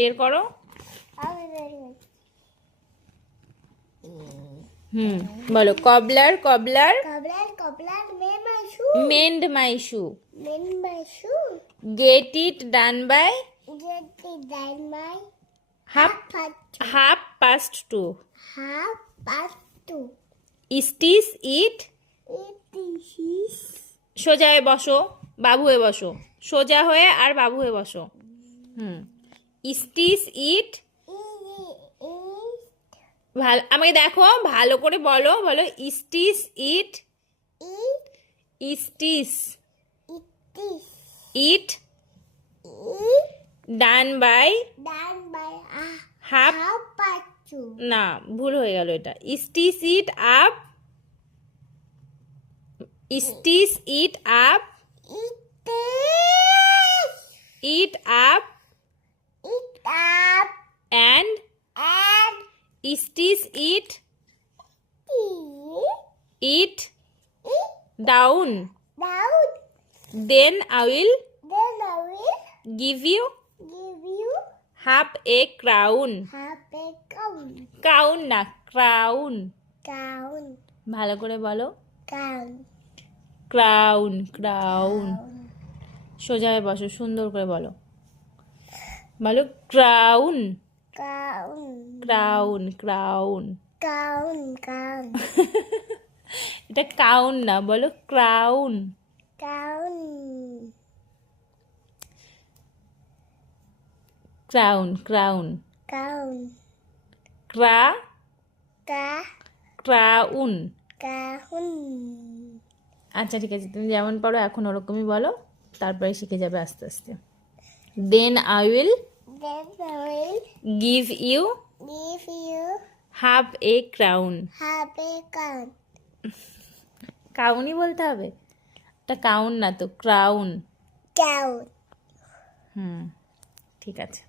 বের করো। বলো cobbler cobbler mend my shoe. Get it done by half past two. Stitch it সোজা হয়ে বসো, বাবু হয়ে বসো, সোজা হয়ে আর বাবু হয়ে বসো। স্টিচ ইট ভালো আমাকে দেখো, ভালো করে বলো, বলো stitch it stitch it done by half. না, ভুল হয়ে গেল এটা। Stitch it up, stitch it up, it up and stitch it down. Then I will give you half a crown. Crown না, crown. ভালো করে বলো। Crown crown. সোজা হয়ে বসো, সুন্দর করে বলো, বলো ক্রাউন ক্রাউন ক্রাউন। এটা কাউন না, বলো ক্রাউন। Crown crown crown. আচ্ছা ঠিক আছে, তুমি যেমন পারো এখন ওরকমই বলো, তারপরে শিখে যাবে আস্তে আস্তে। Then I will give you half a crown. কাউনই বলতে হবে, এটা কাউন না তো, ক্রাউন। ঠিক আছে।